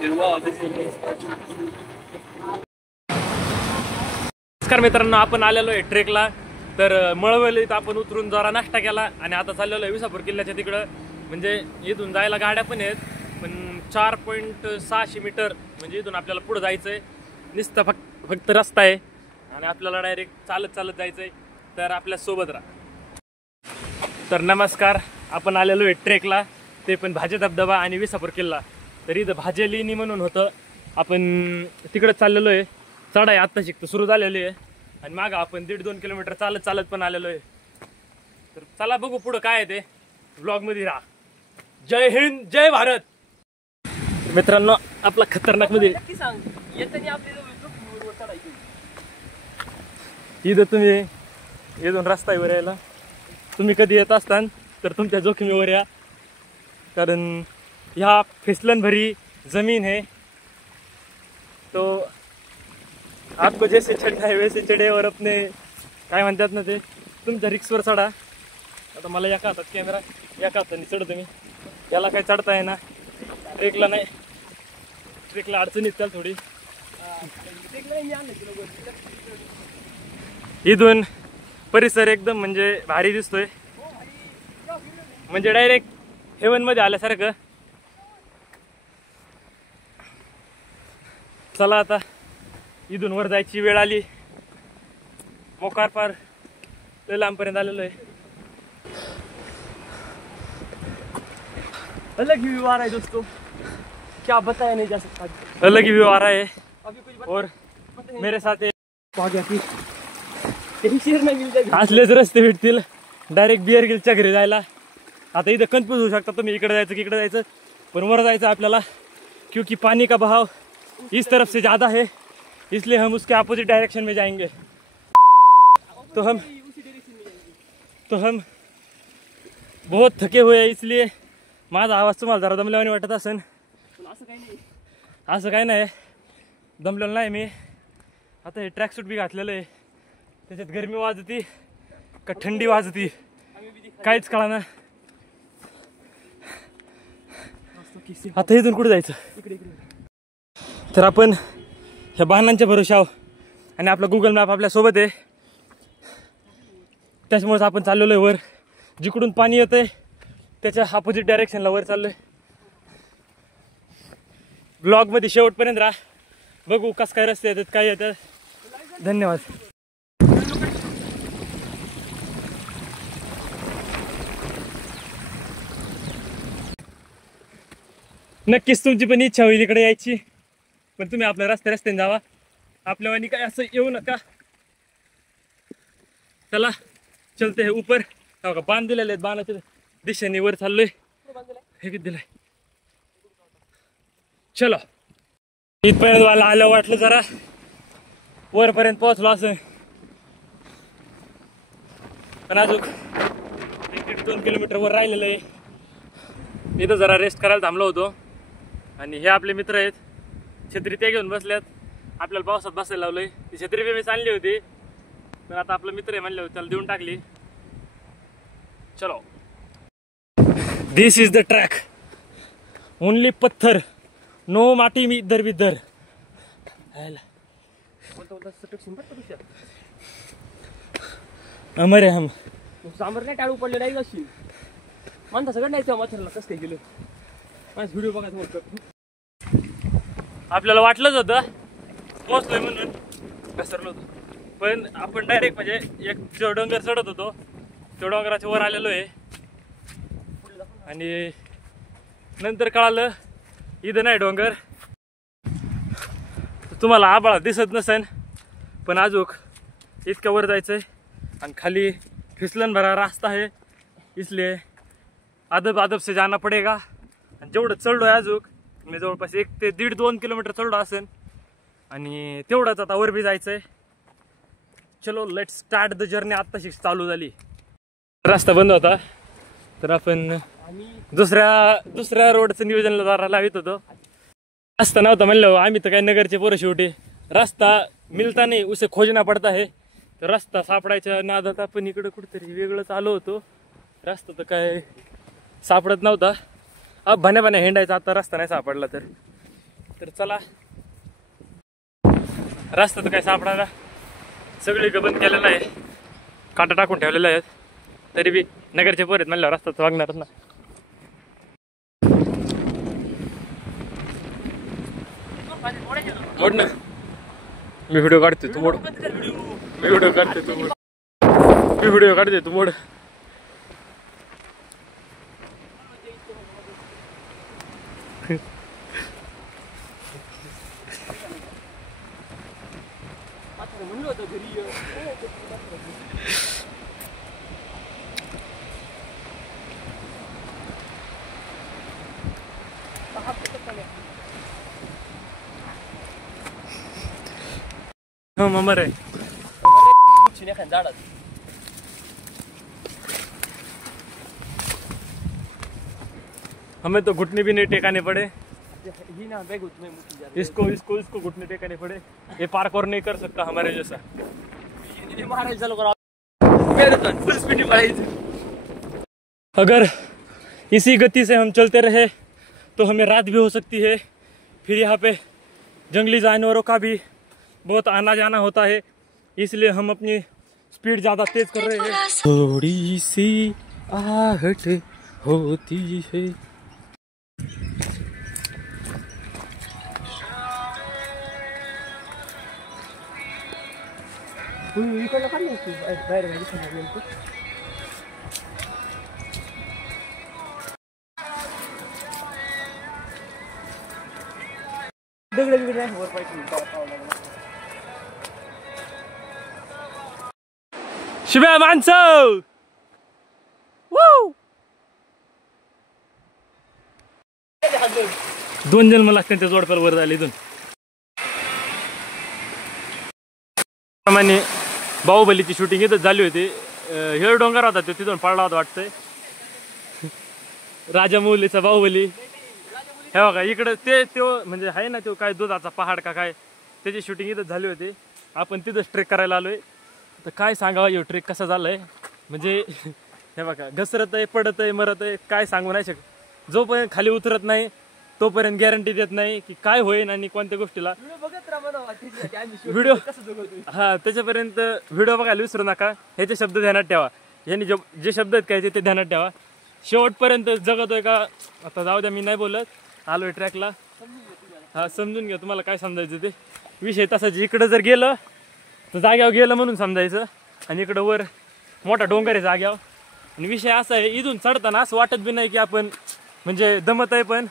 नमस्कार मित्रांनो, आपण आलेलो आहे ट्रेकला. तर मळवलीत आपण उतरून जरा नाश्ता केला आणि आता चाललेलो आहे विसापूर किल्ल्याच्या तिकडं. म्हणजे इथून जायला गाड्या पण आहेत, पण 4.600 मीटर म्हणजे इथून आपल्याला पुढे जायचं आहे. नुसतं फक्त रस्ता आहे आणि आपल्याला डायरेक्ट चालत जायचं आहे. तर आपल्या सोबत राहा. तर नमस्कार, आपण आलेलो आहे ट्रेकला, ते पण भाजे धबधबा आणि विसापूर किल्ला. तर इथं भाजे लेणी म्हणून होतं, आपण तिकडे चाललेलो आहे. चढाई आत्ता शिकतो सुरू झालेली आहे आणि मागं आपण 1.5-2 किलोमीटर चालत पण आलेलो आहे. तर चला बघू पुढं काय आहे ते. ब्लॉग मध्ये राहा. जय हिंद, जय भारत. मित्रांनो, आपला खतरनाक मध्ये इथं तुम्ही इथून रस्ता वर यायला तुम्ही कधी येत असतान तर तुमच्या जोखमीवर या, कारण ह्या फिसलन भरी जमीन है. तो आपको जैसे चढ़ना है वैसे चढ़े और अपने काय म्हणतात ना ते तुमच्या रिक्सवर चढा. आता मला एका हातात कॅमेरा, एका हाताने चढतो मी. याला काय चढता आहे ना, ट्रेकला नाही, ट्रेकला अडचणीत त्याला थोडी. इथून परिसर एकदम म्हणजे भारी दिसतोय, म्हणजे डायरेक्ट हेवन मध्ये आल्यासारखं. चला आता इथून वर जायची वेळ आली. मोकार पार लय लांबपर्यंत आलेलो आहे. अलग ही व्यू आ रहा है दोस्तों, क्या बताया नहीं जा सकता. अलग ही व्यू आ रहा है. और मेरे साथ असलेच रस्ते भेटतील डायरेक्ट बिअर गिलच्या घरी जायला. आता इथं कन्फ्यूज होऊ शकता तुम्ही, इकडे जायचं की इकडे जायचं, पण वर जायचं आपल्याला, क्योंकि पानी का बहाव इस तरफ से ज़्यादा है, इसलिए हम उसके अपोजिट डायरेक्शन में जाएंगे. तो हम बहुत थके हुए हैं, इसलिए माझा आवाज तुम्हाला जरा दमल्यावानी वाटत असेल. असं काय नाही, दमलेलं नाही मी. आता हे ट्रॅकसूट बी घातलेलं आहे, त्याच्यात गरमी वाजती का थंडी वाजती काहीच कळेना. आता इथून कुठे जायचं. तर आपण ह्या वाहनांच्या भरोशावर आणि आपला गुगल मॅप आपल्या सोबत आहे, त्याच्यामुळेच आपण चाललेलो आहे वर. जिकडून पाणी येतंय त्याच्या अपोजिट डायरेक्शनला वर चाललोय. ब्लॉग मध्ये शेवटपर्यंत राहा, बघू कस काय रस्ते येतात काय येतात. धन्यवाद. नक्कीच तुमची पण इच्छा होईल इकडे यायची, पण तुम्ही आपल्या रस्त्याने जावा. आपल्या वाणी काय असं येऊ नका. चला चलते हे ऊपर. का बांध दिलेले आहेत, बाणाच्या दिशेने वर चाललोय. हे किती दिलंय. चलो इथपर्यंत मला आलं वाटलं जरा वरपर्यंत पोहोचलो असं, पण अजून 1-2 किलोमीटर वर राहिलेलं आहे. इथं जरा रेस्ट करायला थांबलो होतो आणि हे आपले मित्र आहेत, छत्री ते घेऊन बसल्यात. आपल्याला पावसात बसायला लावलंय. ती छत्री बी मी चालली होती, पण आता आपला मित्र आहे म्हणले होते, त्याला देऊन टाकली. चलो, दिस इज द ट्रॅक. ओनली पत्थर, नो माटी मी इधर बिधर. अमरे हम सांबर काय टाळू पडले नाही अशी म्हणता सगळं नाही. तेव्हा मथरला कसं काय गेलं माझा व्हिडिओ बघायचं होतं. आपल्याला वाटलंच होतं पोहोचलोय म्हणून, घसरलो होतो, पण आपण डायरेक्ट म्हणजे एक जो डोंगर चढत होतो त्या डोंगराच्या वर आलेलो आहे. आणि नंतर कळालं इथं नाही डोंगर. तुम्हाला आभाळा दिसत नसेल, पण अजूक इतक्या वर जायचंय आणि खाली फिसलन भरा रास्ता है, इसलिए अदब से जाना पडेगा. आणि जेवढं चढलोय अजूक मी जवळपास 1 ते 1.5-2 किलोमीटर चढलो असेल आणि तेवढंच आता वर बी जायचंय. चलो लेट स्टार्ट द जर्नी. आत्ताशी चालू झाली. रस्ता बंद होता तर आपण दुसऱ्या रोडचं नियोजन जरा लावित होतो. रस्ता नव्हता म्हणलं आम्ही तर काय नगरचे पोरं, शेवटी रस्ता मिळता नाही उसे खोजना पडता है. तर रस्ता सापडायच्या नादात आपण इकडं कुठेतरी वेगळंच आलो होतो. रस्ता तर काय सापडत नव्हता. अब भण्या हिंडायचा, आता रस्ता नाही सापडला तर तर चला, रस्ता तर काय सापडायला सगळी बंद केलेला आहे, काटा टाकून ठेवलेला आहेत. तरी बी नगरचे पोर आहेत म्हणल्यावर रस्ता तर वागणारच ना. मोड ना, मी व्हिडिओ काढते तू मोड, मी व्हिडिओ काढते तू मोड, मी व्हिडिओ काढते तू मोड. म्हणलं होतं घरी ममर आहे झाडात. हमें तो घुटने भी नहीं टेकाने पड़े, ही ना बैग उतने मुठी इसको इसको इसको घुटने टेकाने पड़े. ये पार्क और नहीं कर सकता हमारे जैसा. महाराज चालू करा मैराथन फुल स्पीड में. अगर इसी गति से हम चलते रहे तो हमें रात भी हो सकती है. फिर यहाँ पे जंगली जानवरों का भी बहुत आना जाना होता है, इसलिए हम अपनी स्पीड ज़्यादा तेज कर रहे हैं. थोड़ी सी आहट होती है. इकडलं काढली असती बाहेर बाहेर. दगड बिगड नाही वर पाहिजे. शिव्या माणसं, दोन जन्म लागतात त्या जोडप्याला वर झाले. इथून प्रमाणे बाहुबलीची शूटिंग इथंच झाली होती. हेळ डोंगर होता तो, तिथून पडला होता वाटतंय. राजामौलीचा बाहुबली हे बघा इकडं ते म्हणजे आहे ना तो काय दुधाचा पहाड का काय, त्याची शूटिंग इथंच झाली होती. आपण तिथंच ट्रेक करायला आलोय. तर काय सांगावं यो ट्रेक कसा झालाय, म्हणजे हे बघा घसरत आहे, पडत आहे, मरत आहे, काय सांगू नाही शकत. जोपर्यंत खाली उतरत नाही तोपर्यंत गॅरंटी देत नाही की काय होईल आणि कोणत्या गोष्टीला. व्हिडिओ हा त्याच्यापर्यंत व्हिडिओ बघायला विसरू नका. ह्याचे शब्द ध्यानात ठेवा, यांनी जे शब्द आहेत काय ते ध्यानात ठेवा. शेवटपर्यंत जगतोय का आता जाऊ द्या, मी नाही बोलत. आलोय ट्रॅकला, हा समजून घ्या तुम्हाला काय समजायचं ते. विषय तसाच, इकडं जर गेलं तर जाग्यावर गेलं म्हणून समजायचं, आणि इकडं वर मोठा डोंगर आहे जाग्यावर. आणि विषय असा आहे, इथून चढताना असं वाटत बी नाही की आपण म्हणजे दमत आहे, पण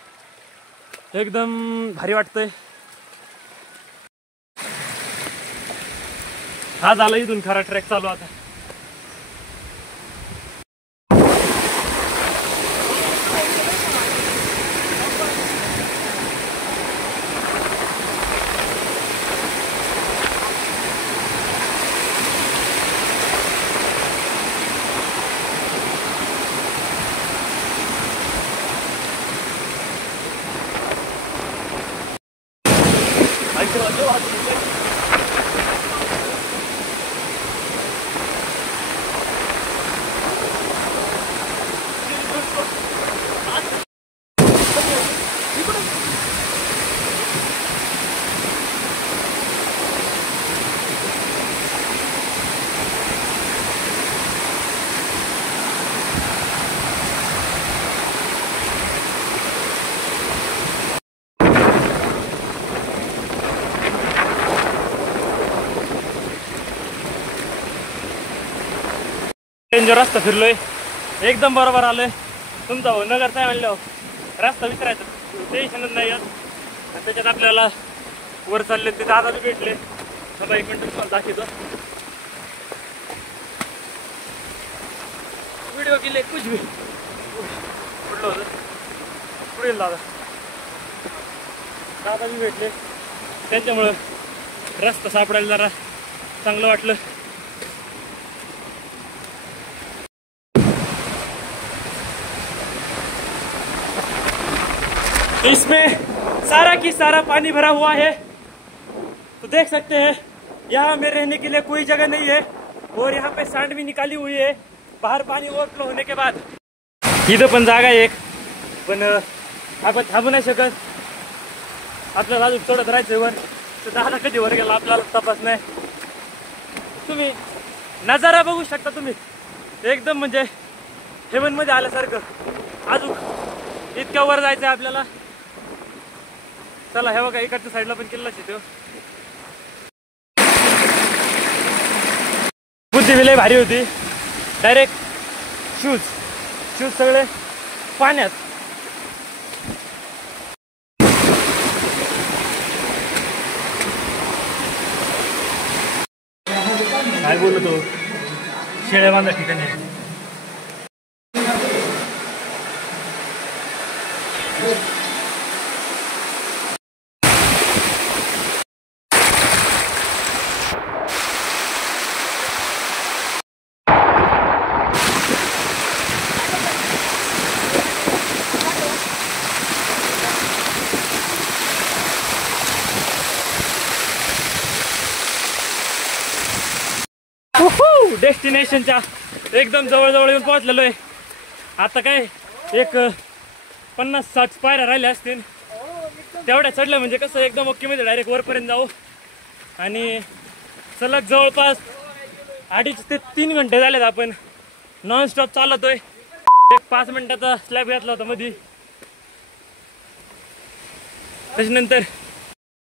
एकदम भारी वाटतंय. हा झाला इथून खरा ट्रॅक चालू आता. जो रस्ता फिरलोय एकदम बरोबर आलोय. तुमचा हो नगरचा आहे म्हणल्यावर रस्ता विचारायचं टेन्शनच नाही येत. त्याच्यात आपल्याला वर चालले ते दादा बी भेटले. थांबा एक मिनिट तुम्हाला दाखवतो. व्हिडिओ केले कुछ भी कुठलं होतं पुढे दादा दादा बी भेटले, त्याच्यामुळं रस्ता सापडायला जरा चांगलं वाटलं. इसमें सारा की सारा पानी भरा हुआ है, तो देख सकते हैं यहाँ में रहने के लिए कोई जगह नहीं है. और यहाँ पे सांड भी निकाली हुई है बाहर पानी ओव्हरफ्लो होने के बाद. इथं पण जागा एक, पण आपण थांबू नाही शकत. आपल्याला अजून चढत राहायचं वर. तर दादा कधी वर गेला आपल्याला तपास नाही. तुम्ही नजारा बघू शकता तुम्ही, एकदम म्हणजे हेवन मध्ये आल्यासारखं. अजून इतक्या वर जायचं आहे आपल्याला. चला हे बघा इकडच्या साईडला पण किल्लाच येतो. बुद्धी विलय भारी होती. डायरेक्ट शूज सगळे पाण्यात. काय बोलतो शेळ्या बांधा ठिकाणी. डेस्टिनेशनच्या एकदम जवळ येऊन पोहोचलेलो आहे. आता काय एक 50-60 पायऱ्या राहिल्या असतील. तेवढ्या चढल्या म्हणजे कसं एकदम ओके मध्ये डायरेक्ट वरपर्यंत जाऊ. आणि सलग जवळपास 2.5 ते 3 घंटे झालेत आपण नॉनस्टॉप चालतोय. एक 5 मिनिटाचा स्लॅब घातला होता मध्ये. त्याच्यानंतर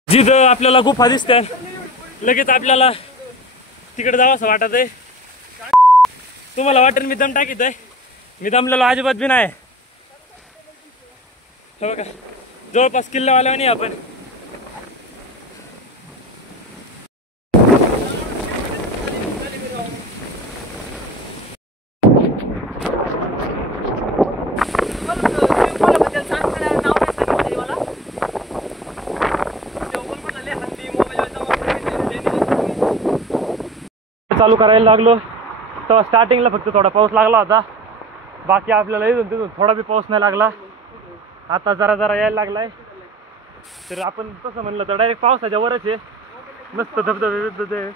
जिथं आपल्याला गुफा दिसते लगेच आपल्याला तिकडे जावं असं वाटत आहे. तुम्हाला वाटेल मी दम टाकीत आहे, मी दमलेलो अजिबात बी नाही. हे बघा जवळपास किल्ल्यावाल्या नाही आपण. चालू करायला लागलो तेव्हा स्टार्टिंगला फक्त थोडा पाऊस लागला होता. बाकी आपल्याला इथून तिथून थोडा बी पाऊस नाही लागला. आता जरा यायला लागलाय. तर आपण तसं म्हणलं तर डायरेक्ट पावसाच्या वरच आहे. मस्त धबधबे.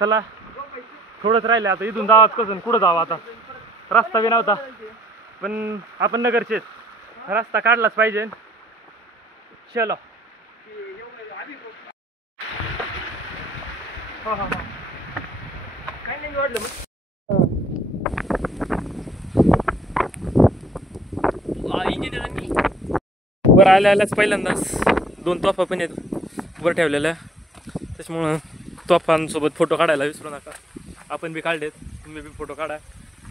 चला थोडंच राहिले आता. इथून जावं कसं कुठं जावं आता. रस्ता बी नव्हता पण आपण नगरचेच, रस्ता काढलाच पाहिजे. चलो. वर आल्याच पहिल्यांदाच 2 तोफा पण आहेत वर ठेवलेल्या. त्याच्यामुळं तोफांसोबत फोटो काढायला विसरू नका. आपण बी काढलेत, तुम्ही बी फोटो काढा.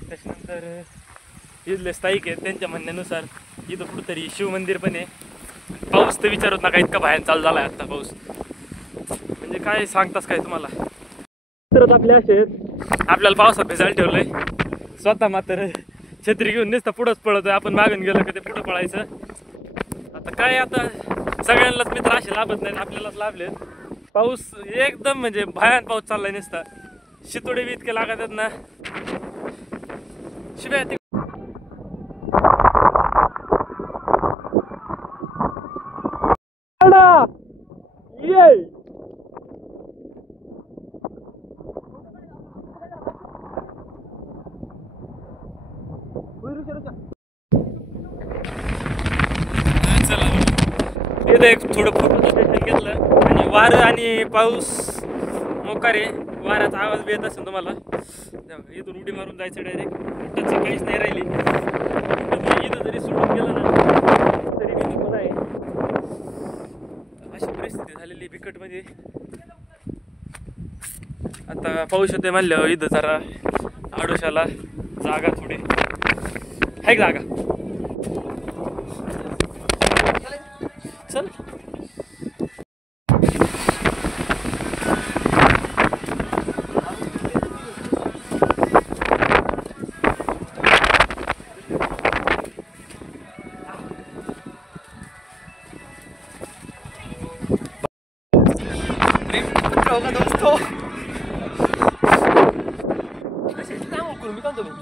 त्याच्यानंतर इथले स्थायिक आहेत त्यांच्या म्हणण्यानुसार इथं कुठंतरी शिवमंदिर पण आहे. पाऊस तर विचारत नका, इतका बाहेर चालू झाला आहे आता पाऊस. म्हणजे काय सांगतास काय तुम्हाला. तर आपले असे आहेत, आपल्याला पावसात भिजायला ठेवलंय. स्वतः मात्र छत्री घेऊन नुसतं पुढंच पळतोय. आपण मागून गेलो की ते पुढं पळायचं. आता काय आता सगळ्यांनाच मित्र असे लाभत नाही, आपल्यालाच लाभले. पाऊस एकदम म्हणजे भयान पाऊस चाललाय नुसता. शितोडे बी इतके लागत आहेत ना. शिवाय इथं एक थोडं फोटो सेशन घेतलं. आणि वारं आणि पाऊस मोकारे, वाऱ्याचा आवाज बी येत असेल तुम्हाला. इथून उडी मारून जायचं डायरेक्ट. त्याची काहीच नाही राहिली. इथं जरी सोडून गेलं ना तरी मी तुम्हाला आहे. अशी परिस्थिती झालेली बिकटमध्ये. आता पाऊस येतोय म्हणल्यावर इथं जरा आडोशाला जागा थोडी आहे. जागा चल.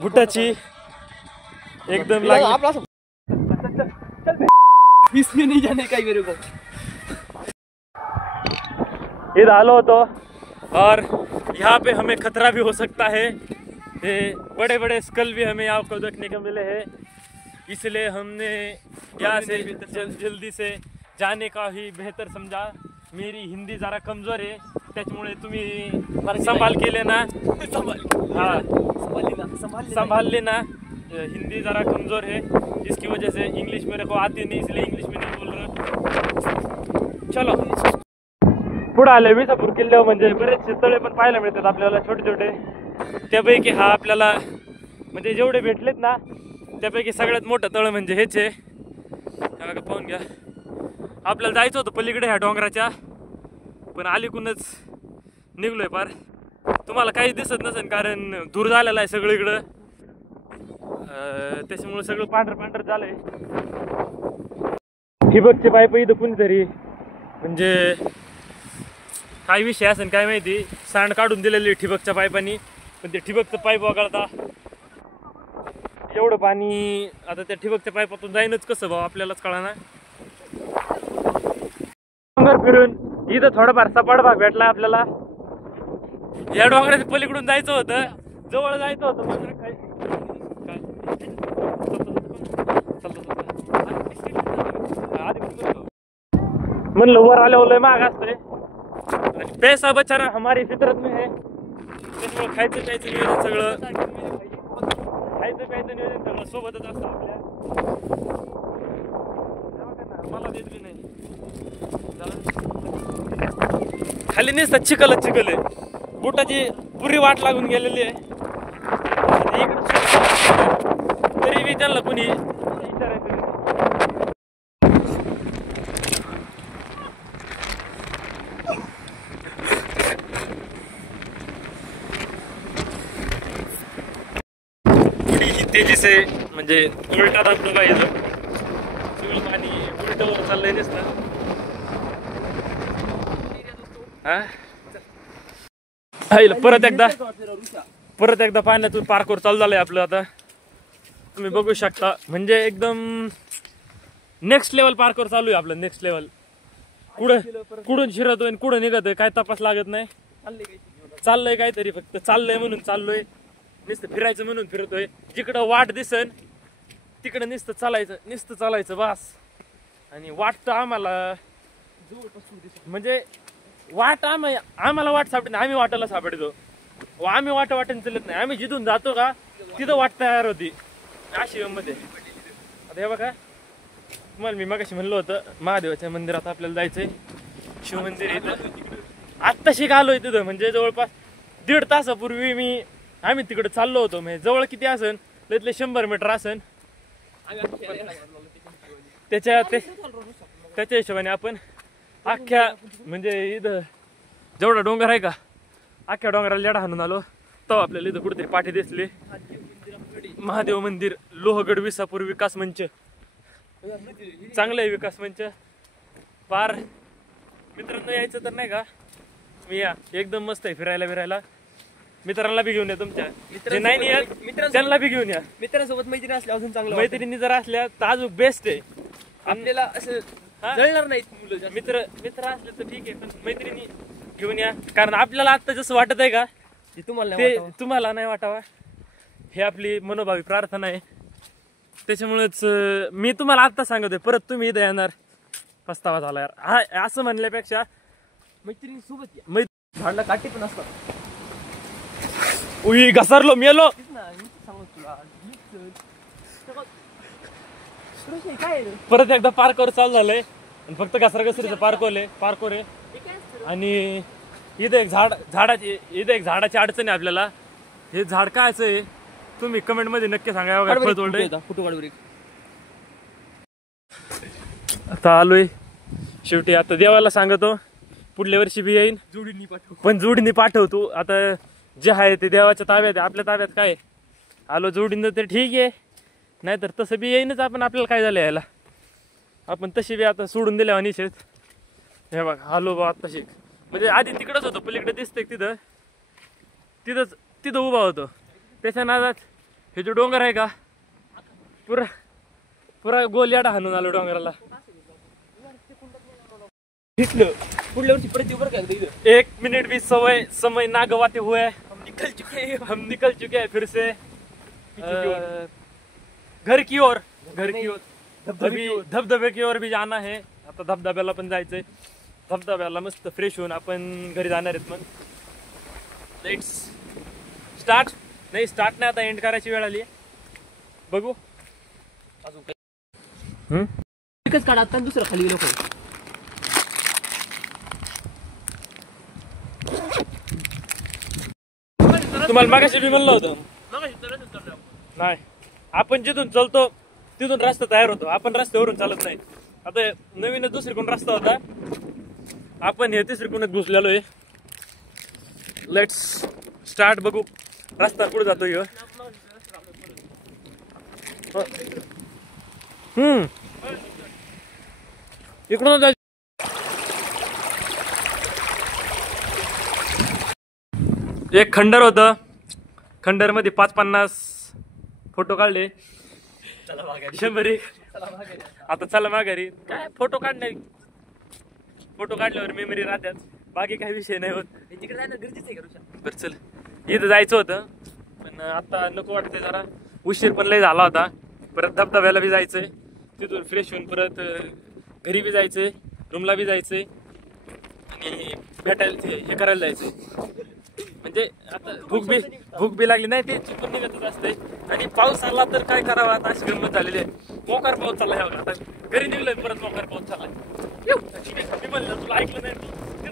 बुटाची एकदम लागली. इसमें नहीं जाने का मेरे को. इधर आलो होतो और यहाँ पे हमें खतरा भी हो सकता है. ये बड़े बड़े स्कल भी हमें यहाँ को देखने को मिले हैं. इसलिए हमने यहाँ से जल्दी से जाने का ही बेहतर समझा, मेरी हिंदी जरा कमजोर है, त्याच्यामुळे तुम्ही संभाल केले ना, हाँ संभाल लेना, हिंदी जरा कमजोर है, इसकी वजह से इंग्लिश मेरे को आती नहीं, इसलिए इंग्लिश में नहीं बोल रहा। चलो पुढे आले विसापूर किल्ल्यावर, म्हणजे बरेचसे तळे पण पाहायला मिळतात आपल्याला छोटे छोटे, त्यापैकी हा आपल्याला म्हणजे जेवढे भेटलेत ना त्यापैकी सगळ्यात मोठं तळ म्हणजे हेच आहे, पाहून घ्या। आपल्याला जायचं होतं पलीकडे ह्या डोंगराच्या, पण अलीकडूनच निघलोय पार, तुम्हाला काही दिसत नसेल कारण दूर झालेला आहे सगळीकडं, त्याच्यामुळे सगळं पांढर पांढर झालंय। ठिबकचे पाईप इथं कुणीतरी म्हणजे काय विषय असेल काय माहिती, सांड काढून दिलेली ठिबकच्या पाईपानी, पण ते ठिबकचं पाईप वगळता एवढं पाणी आता त्या ठिबकच्या पाईपातून जाईनच कसं भाऊ आपल्यालाच कळना। डोंगर फिरून इथं थोडाफार सपाट भाग भेटला आपल्याला, या डोंगराच्या पलीकडून जायचं होतं, जवळ जायचं होतं पण काय म्हणलं वर आल्यावर लय महाग असतंय, आणि पैसा बचाना हमारी फितरत में है, त्याच्यामुळे खायचं प्यायचं नियोजन सगळं सोबतच असतं आपल्या, मला देत बी नाही, खाली नुसतं चिखलच चिखल आहे, बुटाची पुरी वाट लागून गेलेली आहे, तरी बी त्यांना कोणी विचारायचं नाही। तेजी से म्हणजे उलटा धबधबा येतो, सगळं पाणी उलटवर चाललंय दिसतं। परत एकदा पाण्यातून पार्कोर चालू झालंय आपलं आता, तुम्ही बघू शकता, म्हणजे एकदम नेक्स्ट लेवल पार्कोर चालू आहे आपलं, नेक्स्ट लेवल। कुठून शिरतोय कुठं निघतोय काय तपास लागत नाही, चाललंय काहीतरी, फक्त चाललंय म्हणून चाललोय, नुसतं फिरायचं म्हणून फिरतोय, जिकडं वाट दिसन तिकडं नुसतं चालायचं बस। आणि वाट तर आम्हाला म्हणजे वाट आम्हाला वाट सापडत नाही, आम्ही वाटायला सापडतो, आम्ही वाटेने चालत नाही, आम्ही जिथून जातो का तिथं वाट तयार होती आशिवमध्ये। आता हे बघा तुम्हाला मी मगाशी म्हणलं होतं महादेवाच्या मंदिरात आपल्याला जायचंय, शिवमंदिर इथं आत्ताशी आलोय तिथं, म्हणजे जवळपास 1.5 तासापूर्वी आम्ही तिकडे चाललो होतो, म्हणजे जवळ किती असन तिथले 100 मीटर असन, त्याच्या हिशोबाने आपण अख्ख्या म्हणजे इथं जेवढा डोंगर आहे का अख्ख्या डोंगराला लेडा हाणून आलो, तेव्हा आपल्याला इथं कुठेतरी पाठी दिसली, महादेव मंदिर लोहगड विसापूर विकास मंच, चांगलं आहे विकास मंच पार। मित्रांनो यायचं तर नाही का मी या, एकदम मस्त आहे फिरायला, मित्रांना बी घेऊन या, तुमच्या जे नाही त्यांना बी घेऊन या, मित्रांसोबत मैत्रिणी असल्या अजून चांगलं, मैत्रिणी जर असल्या तर अजून बेस्ट आहे, आपल्याला असं जळणार नाहीत मुलं, मित्र असले तर ठीक आहे, पण मैत्रिणी घेऊन या, कारण आपल्याला आता जसं वाटत आहे का तुम्हाला नाही वाटावा, हे आपली मनोभावी प्रार्थना आहे। त्याच्यामुळेच मी तुम्हाला आता सांगतोय, परत तुम्ही इथं येणार पस्तावा झाला यार, हा असं म्हणल्यापेक्षा मैत्रिणी सोबत या, झाडला काठी पण असतात, उई घसरलो मेलो, परत एकदा पार्कवर चालू झालंय, फक्त घसराघसरीचं पार्कोर आहे, आणि इथं एक झाडाची अडचण आहे आपल्याला, हे झाड कायचं आहे तुम्ही कमेंट मध्ये नक्की सांगा। आता आलोय शेवटी, आता देवाला सांगतो पुढल्या वर्षी बी येईन, पण जोडीने पाठवतो, आता जे आहे ते देवाच्या ताब्यात आहे, आपल्या ताब्यात काय आलो जोडीनं तर ठीक आहे, नाहीतर तसं बी येईनच आपण, आपल्याला काय झालं यायला, आपण तशी बी आता सोडून दिल्या निषेध। हे बघ आलो बा आत्ताशी, म्हणजे आधी तिकडच होतो पलीकडे दिसतंय तिथं उभा होतो, त्याच्या नादात हे जो डोंगर आहे का पुरा गोल याडा हाणून आलो डोंगराला, पुढल्या वर्षी परत येऊ बरं का इथं। 1 मिनिट भी समय ना गवाते हुए हम निकल चुके हैं फिर से घर की ओर, धबधबे की ओर भी जाना है, आता धबधब्याला पण जायचंय. धबधब्याला मस्त फ्रेश होऊन आपण घरी जाणार आहेत. मग लेट्स स्टार्ट. नाही स्टार्ट नाही, आता एंड करायची वेळ आली. बघू अजून काही एकच काढा आता दुसरं खाली गेलो. तुम्हाला मागाशी मी म्हणलं होतं नाही, आपण जिथून चलतो तिथून रस्ता तयार होतो, आपण रस्त्यावरून चालत नाही. आता नवीनच दुसरीकडून रस्ता होता, आपण हे तिसरीकडूनच घुसलेलो आहे. Let's start. बघू रस्ता कुठे जातो ह्यो. इकडून जायचं. एक खंडर होतं, खंडर मध्ये 5-50 फोटो काढले. 100 आता चला माघारी. काय फोटो काढणे, फोटो काढल्यावर मेमरी राहतात, बाकी काही विषय नाही होत. तिकडे जायला गरजेचं आहे का? बरं चल, इथं जायचं होतं पण आता नको वाटतंय, जरा उशीर पण लय झाला होता. परत धबधब्याला बी जायचंय, तिथून फ्रेश होऊन परत घरी बी जायचंय, रूमला बी जायचंय आणि भेटायला हे करायला जायचंय. म्हणजे आता भूक बी लागली नाही, ते चुकून निघतच असते. आणि पाऊस आला तर काय करावं, आता अशी गंमत झालेली आहे. मोकार पाऊस चाललाय आता, घरी निघलोय परत मोकार पाऊस चाललाय. मी म्हणलं तुला ऐकलं नाही, तू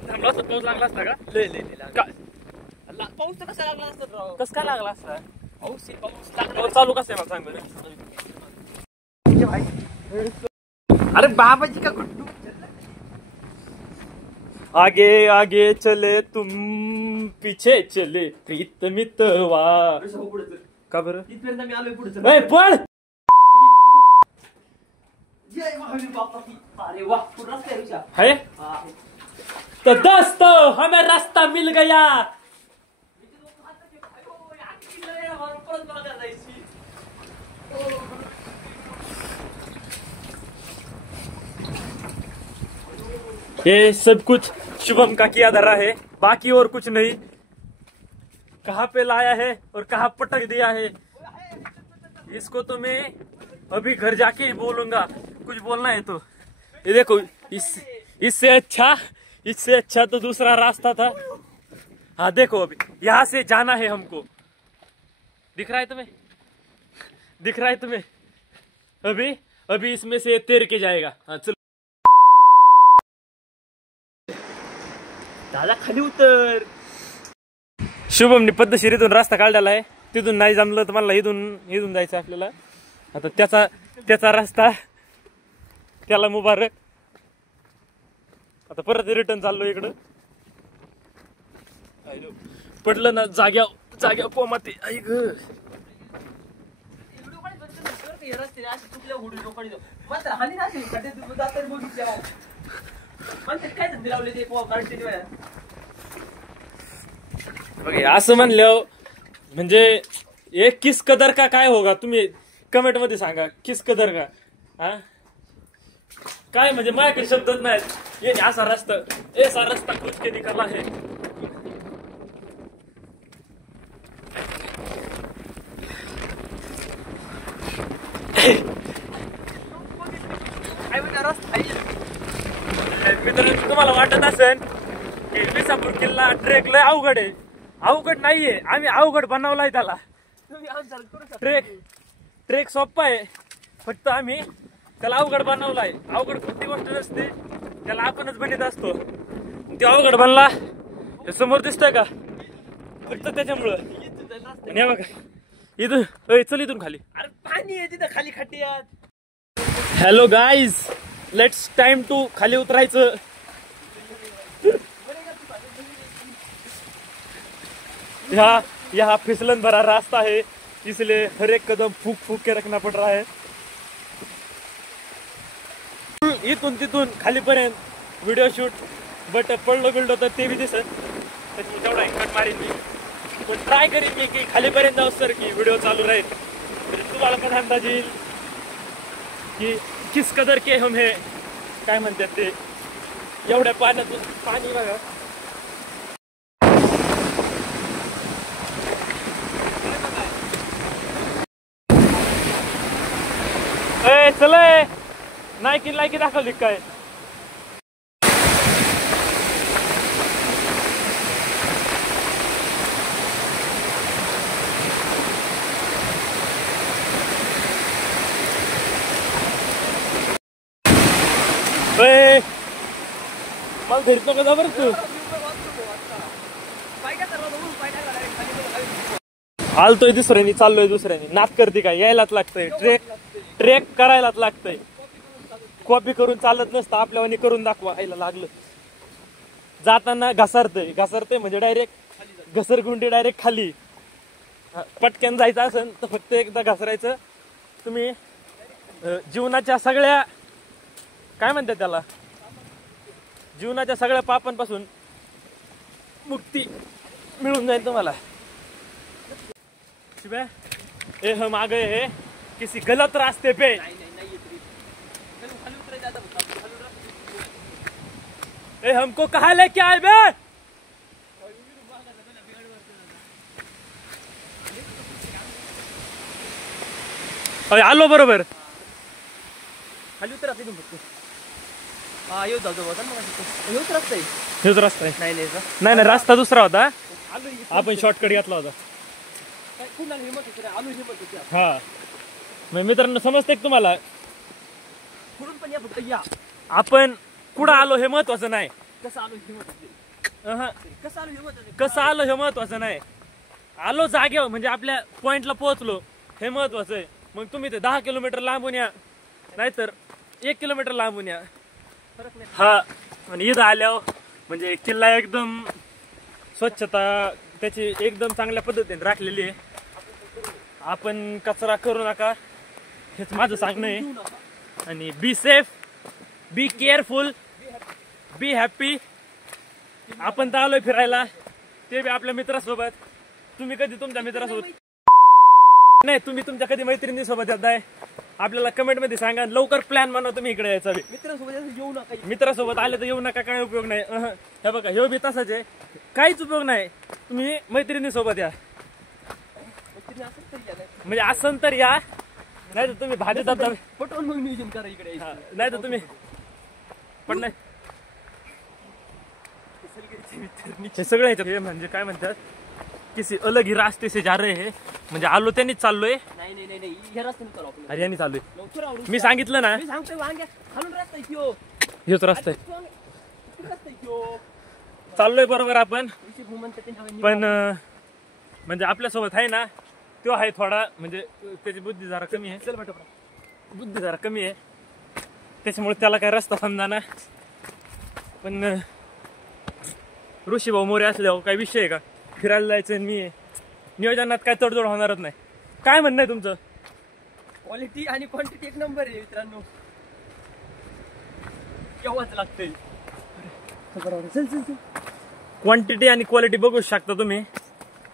थांबला असता पाऊस लागला असता का? लय पाऊस तर कसा लागला असता राव? कस काय लागला असता? पाऊस चालू कसं आहे मला सांग बरं. अरे बाबाजी का गुड्डू आगे आगे चले तुम पीछे चले प्रीत मितवा. का बरं इथपर्यंत मी आलोय पुढे. पळ. अरे वाह, पूर्ण रस्ता आहे ऋषा. है तो दोस्तों हमें रास्ता मिल गया. ये सब कुछ शुभम का किया धरा है, बाकी और कुछ नहीं. कहाँ पे लाया है और कहाँ पटक दिया है, इसको तो मैं अभी घर जाके ही बोलूंगा. कुछ बोलना है तो ये देखो, इससे अच्छा तो दूसरा रास्ता था. हाँ देखो, अभी यहाँ से जाना है हमको. दिख रहा है तुम्हें? दिख रहा है तुम्हें? अभी इसमें से तैर के जाएगा. हाँ चलो. दादा खाली उतर. शुभमने पद्धतशीरीतून रस्ता काढलेला आहे, तिथून नाही जमलं तर मला इथून जायचं आपल्याला. आता त्याचा रस्ता त्याला मुबारक. आता परत रिटर्न चाललो इकडं. पडलं ना जाग्या कोमाते. ऐक असं म्हणलं म्हणजे एक किस कदर का काय होगा, तुम्ही कमेंट मध्ये सांगा. किस कदर का हा काय, म्हणजे माझ्याकडे शब्दच नाहीत. ये असा रस्ता खोज के निकाला है. मित्रांनो, तुम्हाला वाटत असेल की विसापूर किल्ला ट्रेक लय अवघड आहे. अवघड नाहीये, आम्ही अवघड बनवलाय त्याला. ट्रेक सोपा आहे, फक्त आम्ही त्याला अवघड बनवलाय. अवघड कोणती गोष्ट नसते, त्याला आपणच बनवत असतो. ते अवघड बनला, समोर दिसतंय का, फक्त त्याच्यामुळं. आणि हे बघा इथून, चल इथून खाली. अरे पाणी आहे तिथं खाली खड्ड्यात. Hello guys, let's time to खाली उतरायचं. यहाँ फिसलन भरा रास्ता है, इसलिए हर एक कदम फूक के रखना पड़ रहा है. इथून तिथून खालीपर्यंत व्हिडिओ शूट, बट पडलो बिडलो तर ते बी दिसत, त्याची तेवढा कट मारीन मी. पण ट्राय करीन मी की खालीपर्यंत जाऊ सर की व्हिडिओ चालू राहील. तुम्हाला पण अंदाज येईल की किस कदर के हम हे, काय म्हणतात ते. एवढ्या पाण्यातून पाणी बघा. चल नायकी दाखवली काय. मला घरीच नको जा बरं तू. आलतोय दुसऱ्यानी चाललोय दुसऱ्यानी. नात करते काय, यायलाच लागतंय. ट्रेक करायलाच लागतंय. कॉपी करून चालत नसतं, आपल्यावानी करून दाखवायला लागलं. जाताना घसरतंय म्हणजे डायरेक्ट घसरगुंडी डायरेक्ट खाली. पटकन जायचं असेल तर फक्त एकदा घसरायचं. तुम्ही जीवनाच्या सगळ्या काय म्हणतात त्याला, जीवनाच्या सगळ्या पापांपासून मुक्ती मिळून जाईल तुम्हाला. ए हम आ गए हैं किसी गलत रास्ते पे. ए हमको कहाँ लेके आए बे. आलो बरोबर. खाली उतर असते फक्त. हा येऊ जाऊ हेच रस्ता आहे. हेच रस्ता आहे. नाही नाही रस्ता दुसरा होता. आपण शॉर्टकट घेतला होता. हा मग मित्रांनो समजतंय तुम्हाला. कुठून पण या फक्त या. आपण कुठं आलो हे महत्वाचं नाही. कसं आलो हे महत्वाचं नाही. आलो जागेवर म्हणजे आपल्या पॉइंटला पोहोचलो हे महत्वाचं आहे. मग तुम्ही ते 10 किलोमीटर लांबून या नाहीतर 1 किलोमीटर लांबून या, फरक नाही. हा आणि इथं आल्यावर म्हणजे किल्ला एकदम स्वच्छता त्याची एकदम चांगल्या पद्धतीने राखलेली आहे. आपण कचरा करू नका हेच माझं सांगणं आहे. आणि be safe, be careful, be happy. आपण तर आलोय फिरायला, ते बी आपल्या मित्रासोबत. तुम्ही कधी तुमच्या मित्रासोबत नाही, तुम्ही तुमच्या कधी मैत्रिणीसोबत येताय आपल्याला कमेंट मध्ये सांगा. लवकर प्लॅन बनवा तुम्ही इकडे यायचा. मित्रासोबत आले तर येऊ नका, काय उपयोग नाही. हे बघा हे बी तसाच आहे, काहीच उपयोग नाही. तुम्ही मैत्रिणीसोबत या. म्हणजे असं तर या, नाही तर तुम्ही भाजी धबधबे पटवून मग नियोजन करा इकडे. नाही तर तुम्ही पण नाही. हे सगळं हे म्हणजे काय म्हणतात किसी अलग ही रास्ते से जा रहे हैं. म्हणजे आलो त्यांनीच चाललोय. नाही ह्या रस्त्याने चालू आपण. अरे यांनी चाललोय. लवकर आवरून. मी सांगितलं ना मी सांगतोय वांग्या खालून रस्ता आहे किओ. हेच रस्ता आहे. रस्ता आहे किओ. चाललोय बरोबर आपण. पण पण म्हणजे आपल्यासोबत आहे ना तो आहे थोडा म्हणजे त्याची बुद्धी जरा कमी आहे. चल बेटा बुद्धी जरा कमी आहे त्याच्यामुळे त्याला काय रस्ता समजा ना. पण ऋषी भाऊ मोरे असल्यावर काय विषय आहे का, फिरायला जायचं. मी नियोजनात काय तडजोड होणारच नाही. काय म्हणणं आहे तुमचं. क्वालिटी आणि क्वांटिटी एक नंबर आहे मित्रांनो. केव्हाच लागतंय. क्वांटिटी आणि क्वालिटी बघू शकता तुम्ही.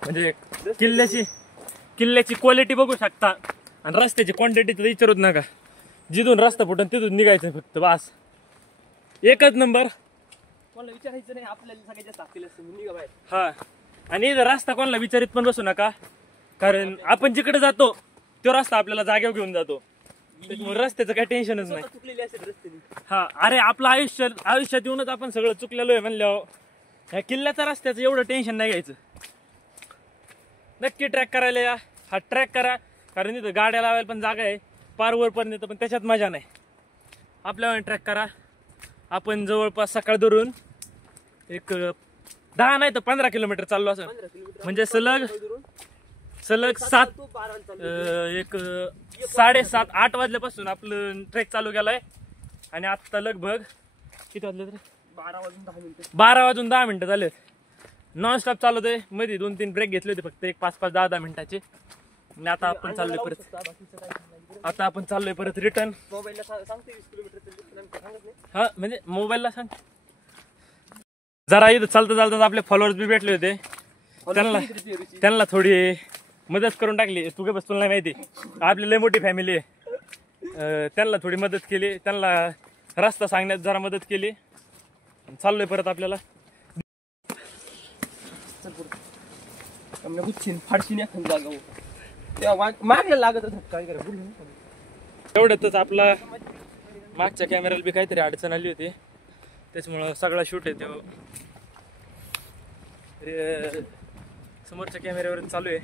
म्हणजे किल्ल्याची क्वालिटी बघू शकता आणि रस्त्याची क्वांटिटी तर विचारूच नका. जिथून रस्ता फुटून तिथून निघायचं फक्त बस. एकच नंबर. कोणाला विचारायचं नाही, आपल्याला सगळ्यात टाकतील निघा बाहेर. हा आणि इथं रस्ता कोणाला विचारित पण बसू नका, कारण आपण जिकडे जातो तो रस्ता आपल्याला जागेवर घेऊन जातो. त्याच्यामुळे रस्त्याचं काही टेन्शनच नाही. चुकलेली असेल रस्त्याने. हा अरे आपलं आयुष्यात येऊनच आपण सगळं चुकलेलो आहे म्हणल्यावर ह्या किल्ल्याच्या रस्त्याचं एवढं टेन्शन नाही घ्यायचं. नक्की ट्रॅक करायला या. हा ट्रॅक करा, कारण इथं गाड्या लावायला पण जागा आहे. पार वरपर्यंत येतं पण त्याच्यात मजा नाही. आपल्या ट्रॅक करा. आपण जवळपास सकाळ धरून एक 10 नाही तर 15 किलोमीटर चाललो असं. म्हणजे सलग 7:30-8 वाजल्यापासून आपलं ट्रेक चालू केलाय. आणि आता लगभग किती वाजले तरी 12 वाजून 10 मिनिटं झाले. नॉनस्टॉप चालवत आहे. मध्ये 2-3 ब्रेक घेतले होते फक्त, एक 5-5, 10-10 मिनिटाचे. आणि आता आपण चाललोय परत रिटर्न. हा म्हणजे मोबाईलला सांग. जरा इथं चालता आपले फॉलोअर्स बी भेटले होते, त्यांना थोडी मदत करून टाकली. तू काय बस तुला नाही माहिती, आपली लय मोठी फॅमिली आहे. त्यांना थोडी मदत केली, त्यांना रस्ता सांगण्यात जरा मदत केली. चाललोय परत आपल्याला. मागल्या लागत काय करा. एवढ्यातच आपला मागच्या कॅमेऱ्याला बी काहीतरी अडचण आली होती, त्याच्यामुळं सगळा शूट आहे तो समोरच्या कॅमेऱ्यावर चालू आहे.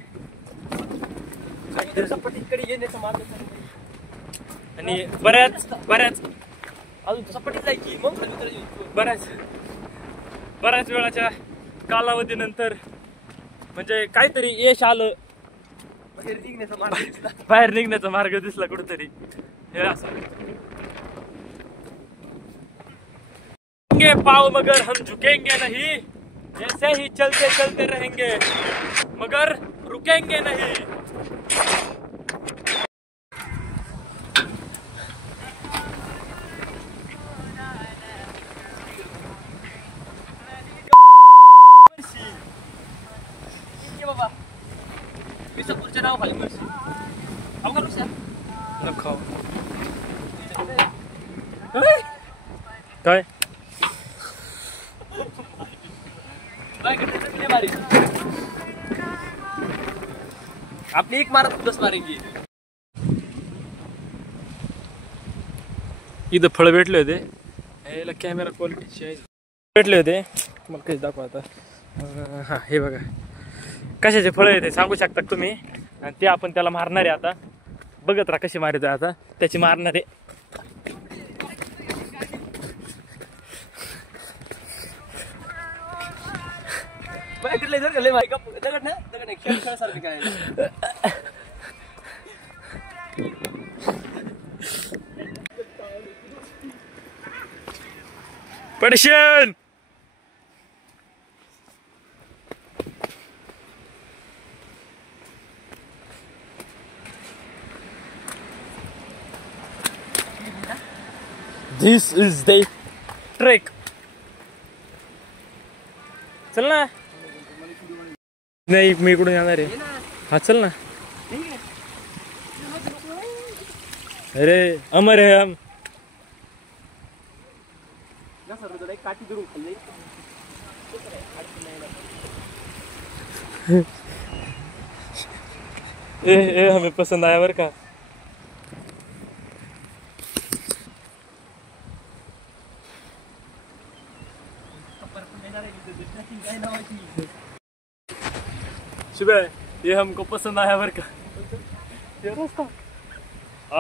आणि बऱ्याच अजून सपाटीत जायची मग बऱ्याच वेळाच्या कालावधीनंतर म्हणजे काहीतरी यश आलं, बाहेर निघण्याचा मार्ग दिसला कुठेतरी. हे असं पाव मगर हम झुकेंगे नहीं, ऐसे ही चलते चलते रहेंगे मगर रुकेंगे नहीं. बाबा विसापूरच्या नाव खाली मिरची खाऊ का नुसत्या खाऊ काय आपली एक मारत 10 मारेंगे. इथं फळ भेटले होते, याला कॅमेरा क्वालिटीची आहे. भेटले होते मला काही दाखवा आता. हा हे बघा कशाचे फळ आहे ते सांगू शकता तुम्ही, आणि ते आपण त्याला मारणार आहे. आता बघत राहा कशी मारित आहे आता त्याची मारणार आहे. पडशन This is the trek. चल ना. नाही मी इकडून येणार आहे. हा चल ना. अरे अमर है हम. ए हमें पसंद आया बर का. सुबह ये हमको पसंद आया बर का. ये रास्ता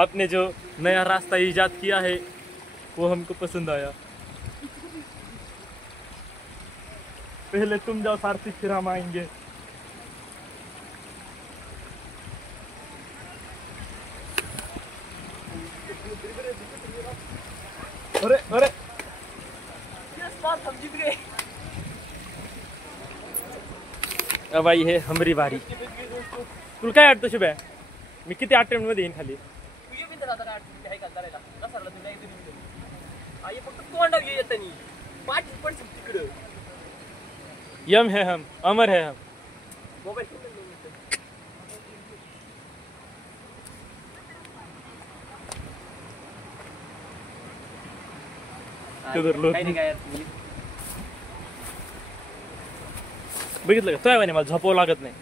आपने जो नया रास्ता इजाद किया है वो हमको पसंद आया. पहले तुम जाओ सारथी फिर हम आएंगे. अरे अरे हम जीत गए. अब आई है हमारी बारी. तुला काय वाटतं शुभ्या, मी किती अटेम्प्ट मध्ये येईन खाली. यम है हम, अमर है हम. बघितलं का तुझ्या मला झोपावं लागत नाही.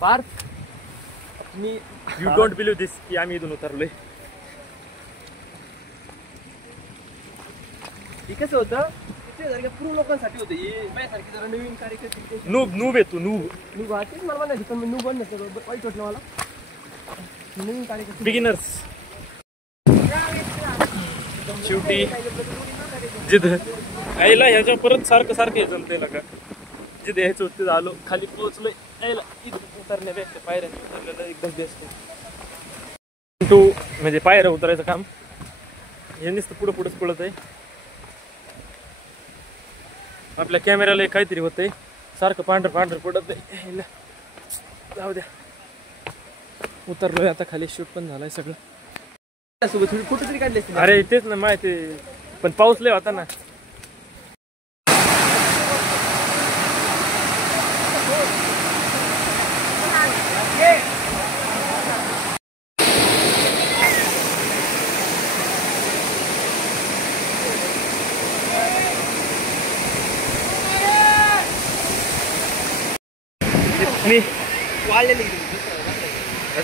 पार्थ मी यू डोंट बिलीव्ह दिस की आम्ही इथून उतरलोय. हे कसं होतं पूर्ण लोकांसाठी होतं. हे माझ्यासारखी जरा नवीन कार्यकर्ते नूब नूब आहे तू नूब. नूब वाटतेच मला म्हणायचं, पण मी नूब नसतं वाईट वाटलं मला. नवीन कार्यकर्ते बिगिनर्स शेवटी जिद यायला ह्याच्या परत सारखं सारखं यायचं ते का जिथे यायचं होतं आलो खाली पोहोचलोय. यायला इथं उतरण्यापेक्षा पायऱ्याने उतरलेलं एकदम बेस्ट आहे. टू म्हणजे पायऱ्या उतरायचं काम हे नुसतं पुढं पुढंच पडत आहे. आपल्या कॅमेऱ्याला काहीतरी होतंय सारखं पांढरं पांढरं पडत आहे. जाऊ द्या उतरलोय आता खाली. शूट पण झालाय सगळं. फोटो तरी काढले. अरे तेच ना माहिती, पण पाऊस लय होता ना.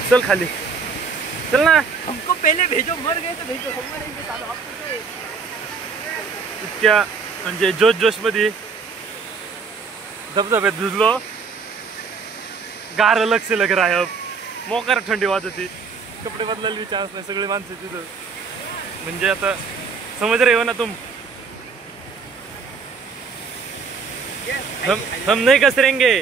चल खाली चल ना. हमको पहले भेजो, मर गए तो भेजो. हम मरेंगे सालो आपको. इतक्या म्हणजे जोश जोश मध्ये धबधब्यात भिजलो. गार लक्ष लग राहब मोकार थंडी वाजते. कपडे बदलायला बी चान्स नाही. सगळे माणसं तिथं म्हणजे आता समज रे हो ना तुम. हम नहीं कसरेंगे